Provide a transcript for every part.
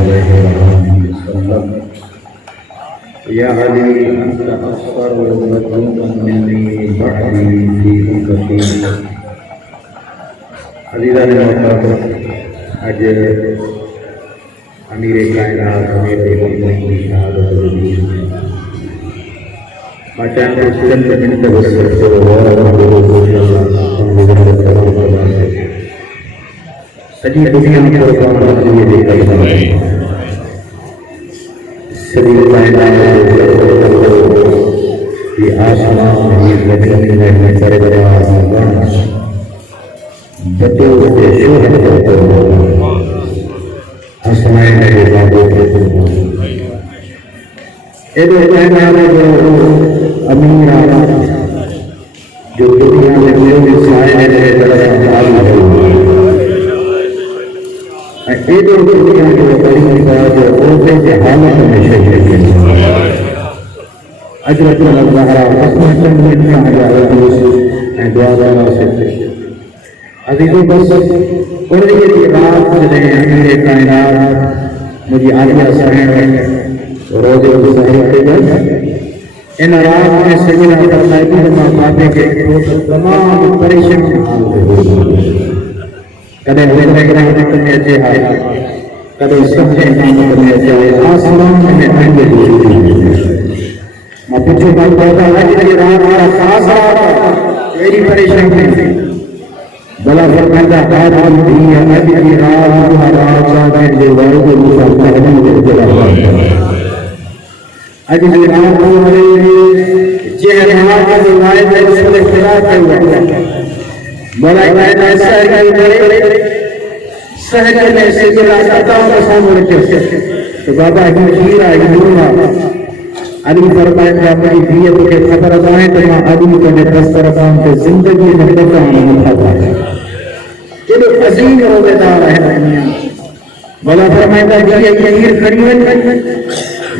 अलैहि वसल्लम या अली अंत अस्फर वजूदन मिन्नी बहरी फी उम्मती अज़ीज़ान मोहतरम आज अमीर कायनात अमीर मोमिनीन की शहादत हुई बचान को चंद मिनट गुजर से सजी दुनिया में कुर्बान होने देखा है सभी कायनात ये आसमान ये ज़मीन में बड़े-बड़े आसमान बतौर से शोहर करते हैं आसमान में बाबू करते हैं एक कायनात जो अमीर जो दुनिया में मेरे साए ने तरफ आलू है एक और दुनिया के बड़ी बात जो औरतें के हालत में शहीद है अजरत अल्लाह असमा में हजारों एंड दुआदाना से अजीजों बस और ये रात ने मेरे कायनात मुझे आलिया साहब रोज़े सहर के इन रात में सजना फरमाई कि बातें के तमाम परेशान हाल कदे होने करने से है कदे सबसे काम करने से है आसमान में आएंगे मैं पूछो बात कहता है कि ये रात का खास रात मेरी परेशानी है बला फरमाता है आज की रात का के वायु को मुसाफिर करने के लिए आज की रात को चेहरे हाथ के वायु में उसने खिला किया बड़ा कहना शहर में से गिरा जाता है सामने के तो बाबा की खीरा दूंगा अली फरमाएगा मेरी दियत के खबर आए तो मैं अली को ने दस्तरखान पे जिंदगी में कदम उठाता है ये लोग अजीम रोज़ेदार है दुनिया बड़ा फरमाएगा कि ये खीर खरीद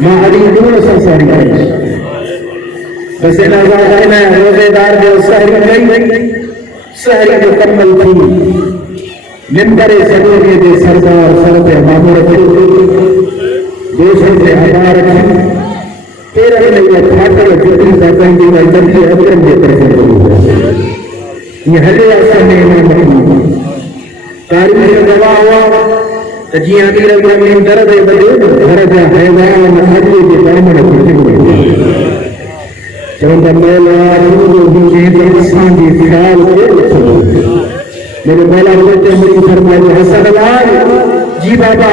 मैं अली दूर संसारी है बस नजर है रोज़ेदार जो सहरी गई सहरी मुकम्मल थी मिंबर सदोगे दे सरदार सर पे मामूर देश से आधार तेरा नहीं फाटल ज्योति दातेंगे अंदर की अकरम के तरफ ये हरे आसने में तारीख से गवाह हुआ जी आगे लगा में दर्द है बदे घर जा हैवान हजरे के दामन में जब मेला रूह के इंसान की ख्याल मेरे मेला बोलते मेरी फरमाए हसन लाल जी बाबा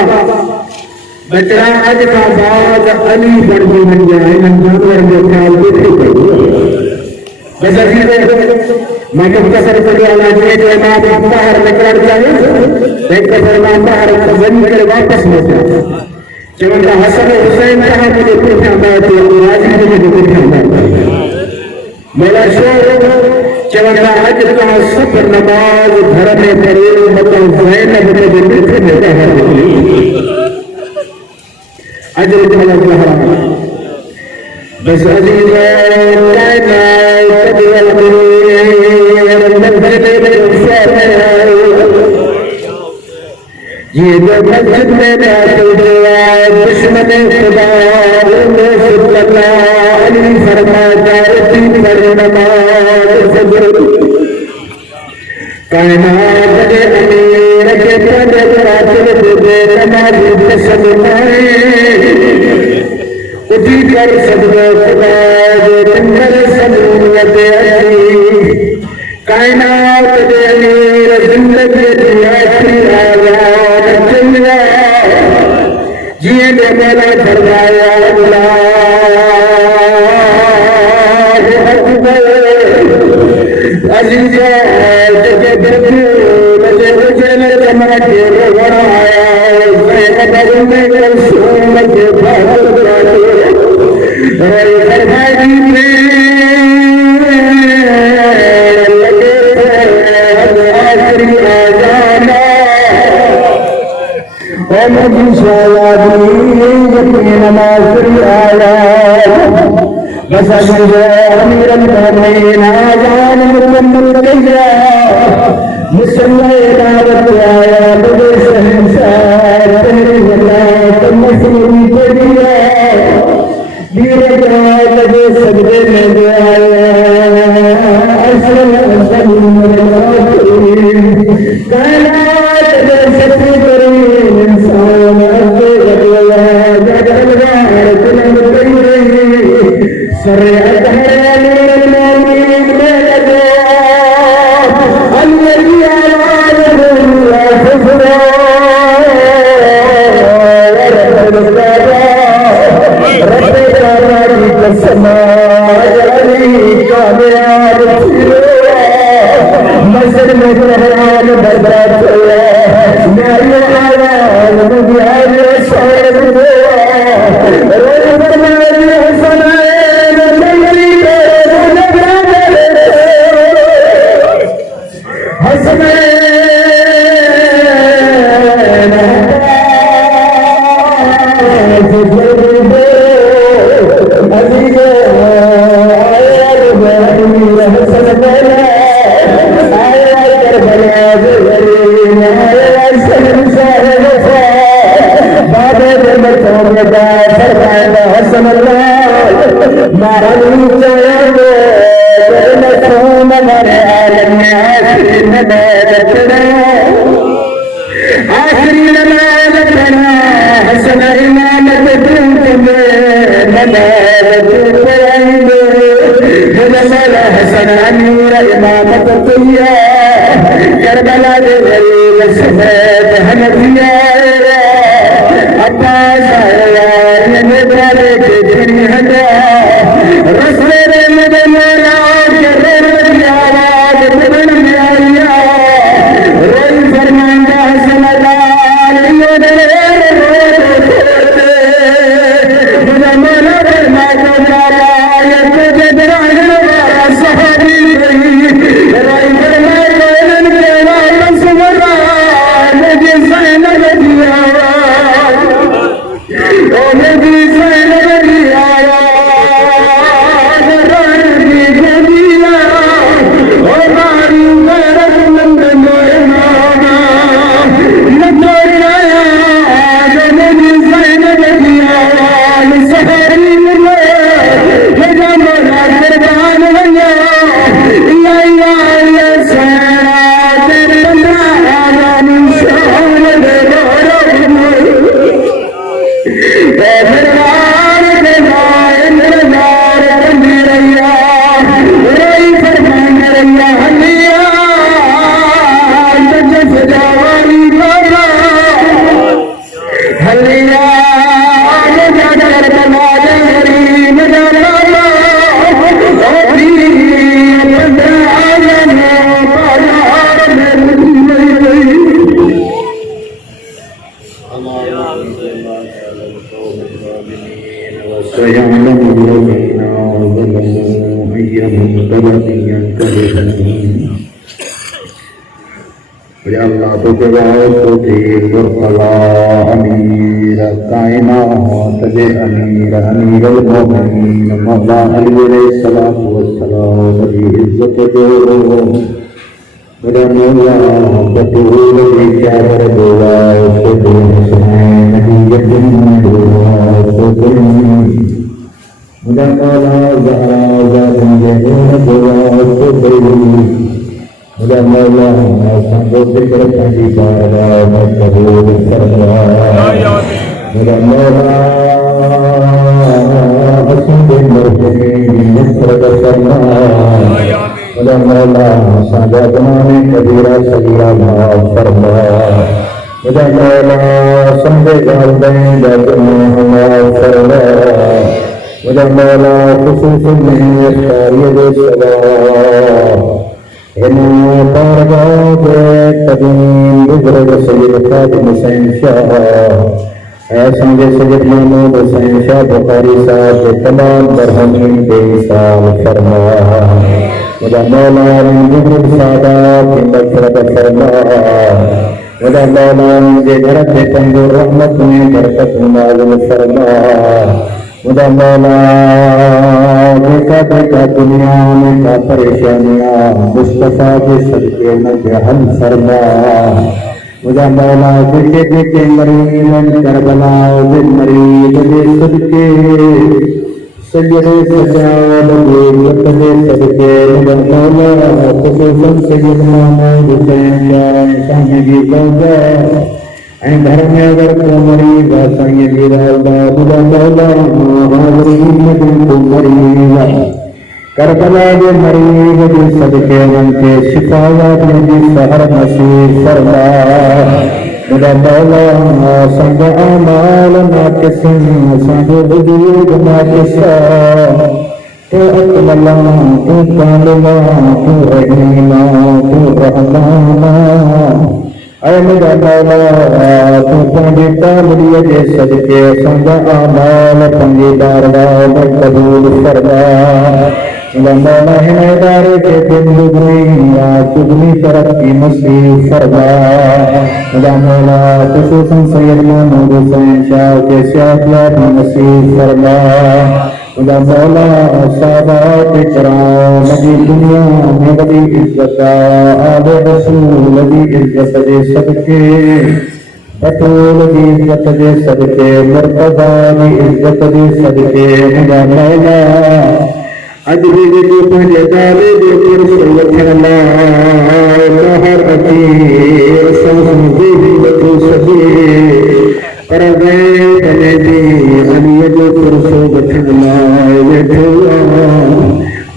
बचरा आज का बाद अली बढ़ बन जाए जानवर में ख्याल देखे बस अभी मैं मुख्तसर कर जो इमाम बाहर निकल जाए बाहर बनी कर वापस लौटा जब हसन हुसैन कहा मुझे पूछा मैं तो राजी मुझे पूछा मेरा शोर चवंदा आज का सब नमाज घर में पढ़े मतलब ज़ैनब ने बिल्कुल देता है अजर जला बस अजीज ये जो मस्जिद में दुश्मन खुदा अली फरमाता कायनात के अमीर के पद कातिल दे नमाज़ी दसमाए उठी कर सदके खुदा जो तंगर सनूत अली कायनात के अमीर जिंदगी की आखिरी आज़ाद दुनिया जिए ने मेरा फरमाया अल्लाह अकबर अजीजा जगे बिरती मुझे उजल समाजे बनाया मैं कदर में रसूल के बाहर जाते और फरमाई में लगे आखिरी आजाना ओ मुझे शायद यकीन आखिरी आया बस अमीर المؤمنين आजान मुकम्मल किया मुसल्ले दावत आया बड़े शहंशाह तेरे मसली पड़िया वीर लगे सजदे में गया असल कायनात में सच्ची करी इंसान अब्दे लगया जगलगार तुलम करी सरे अधर नूर मोमीन में लगया अल्लाह आवाज दुनिया फुसरा रब्बे कायनात कसम अली कामयाब मस्जिद में रहमान बरकत होया मेरी आवाज़ मुझे आज शायद हुआ रोज़ फरमाए हसनैन मेरी आखिरी नमाज पढ़ा हसन इमामत हसन अमीर इमामत करबला सफेद हनफिया अब्बास रस्ते में मोरा अल्लाह तो अमीर कायनात दे अमीर अमीरुल मोमिनीन मौला अली अलैहिस्सलातु वस्सलाम की इज्जत दो मेरा मौला बतूल की क्या कर दुआ से हुसैन की यकीन दुआ से मेरा मौला ज़हरा ज़ाते दुआ से मेरा मौला संगो जिक्र की बारगाह में कबूल फरमा मेरा मौला हसन बिन मुहम्मद नसरत फरमा मेरा मौला साजा गुनाह कबीरा सगीरा माफ फरमा मेरा मौला संगे वालिदैन दा गुनाह माफ फरमा मेरा मौला खुसूस में खारिय दे सवा कदीम बुजुर्ग सैयद खादिम हुसैन शाह संगे सैयद महमूद हुसैन शाह बुखारी साहब के तमाम बरहमीन बेमिसाल फरमा मेरा मौला बुजुर्ग सादात की मग़फ़िरत फरमा मेरा मौला मुझे घर के तंदुर रहमत में बरकत नाज़िल फरमा मेरा मौला देखा देखा दुनिया में का परेशानियां मुस्तफा के सदके में हल फरमा खुदा मौला बेटे बेटे मरीज करबला बिन मरीज दे सदके सजदे सजाओ लगे लपदे सदके खुदा मौला खुसूसन सैयदना हुसैन या साहिबी कौजा ऐ घर में अगर को मरीज साईं राजा खुदा मौला हाज़रीन को मरीज करबला के मरीज के सदके उनके शिफायत की सहर नसीब फरमा खुदा मौला संग अमाल नाकिसन संग वजूद नाकिसा तू अकमला तू कामिला तू रहीमा तू रहमाना ऐ मेरा मौला तू पंहिंजी कामड़ीअ जे सदके संग अमाल पंहिंजी बारगाह में कबूल फरमा मौला हिदारे के दिन दुगनी तरक्की नसीब फरमा खुदा मौला खुसूसन सैयदना हुसैन शाह के सियासत नसीब फरमा खुदा मौला सादात कराम नबी दुनिया में बड़ी इज्जत आले रसूल की इज्जत दे सदके बतूल की इज्जत दे सदके मुर्तजा की इज्जत दे सदके खुदा मौला अज भी जो पंहिंजे दाले जे कुर्स वठण लाइ बाहर अची असां जी वठो सघे पर गए भले जी अलीअ जो कुर्स वठण लाइ वेठो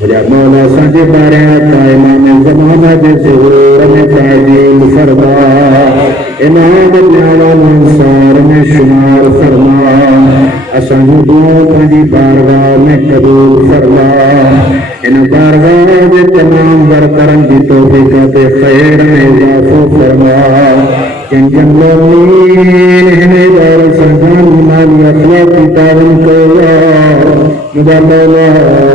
मुंहिंजा मौला असांजे ॿाहिरियां काइमाम ज़माना जे ज़ोर में ताज़ीम फरमा इनाम न्याणन अंसार में शुमार फरमा असांजूं दुआऊं पंहिंजी बारगाह में कबूल फरमा इन बारगाह जे तमाम बरकरनि जी तौफ़ीक़ ते ख़ैर में इज़ाफ़ो फरमा जिन जंगलनि हिन दौर सां जानी माली अख़लाक़ी तारीम कयो खुदा मौला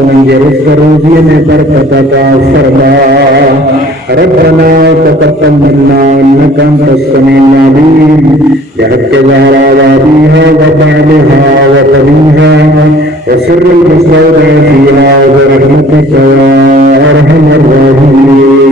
मुंहिंजे रिज़्क़ रोज़ीअ में बरकत अता फरमा रब्बना तक़ब्बल मिन्ना इन्नका अंतस समीउल अलीम बहक़ ज़हरा वाबीहा व बअदहा व तबीहा व सिर्रुल मुस्तौदअ फ़ीहा ब रहमतिका या अरहमर राहिमीन।